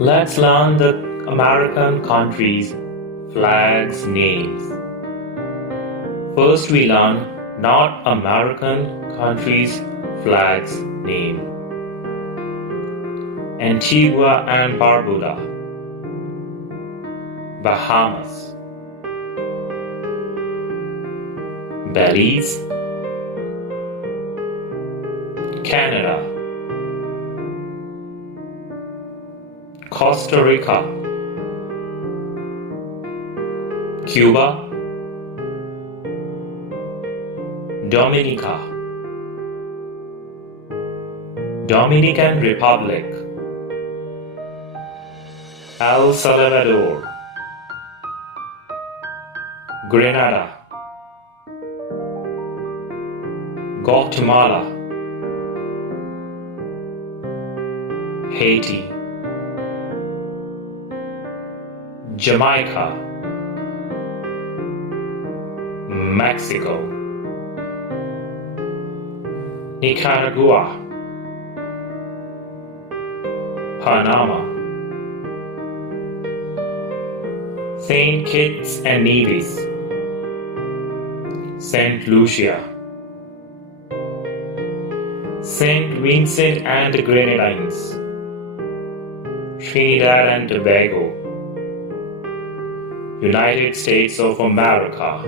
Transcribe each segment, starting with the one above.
Let's learn the American countries' flags names. First we learn North American countries' flags name. Antigua and Barbuda, Bahamas, Belize, Canada, Costa Rica, Cuba, Dominica, Dominican Republic, El Salvador, Grenada, Guatemala, Haiti, Jamaica, Mexico, Nicaragua, Panama, Saint Kitts and Nevis, Saint Lucia, Saint Vincent and Grenadines, Trinidad and Tobago, United States of America.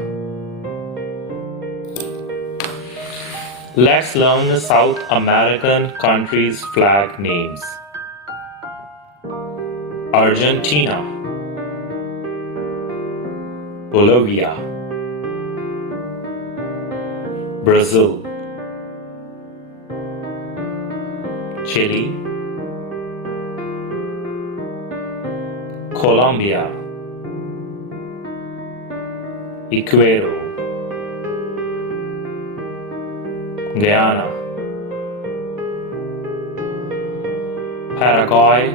Let's learn the South American countries' flag names. Argentina, Bolivia, Brazil, Chile, Colombia, Ecuador, Guyana, Paraguay,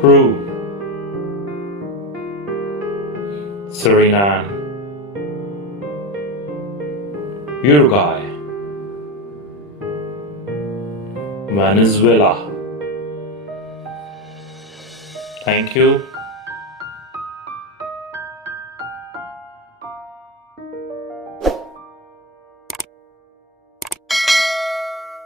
Peru, Suriname, Uruguay, Venezuela. Thank you.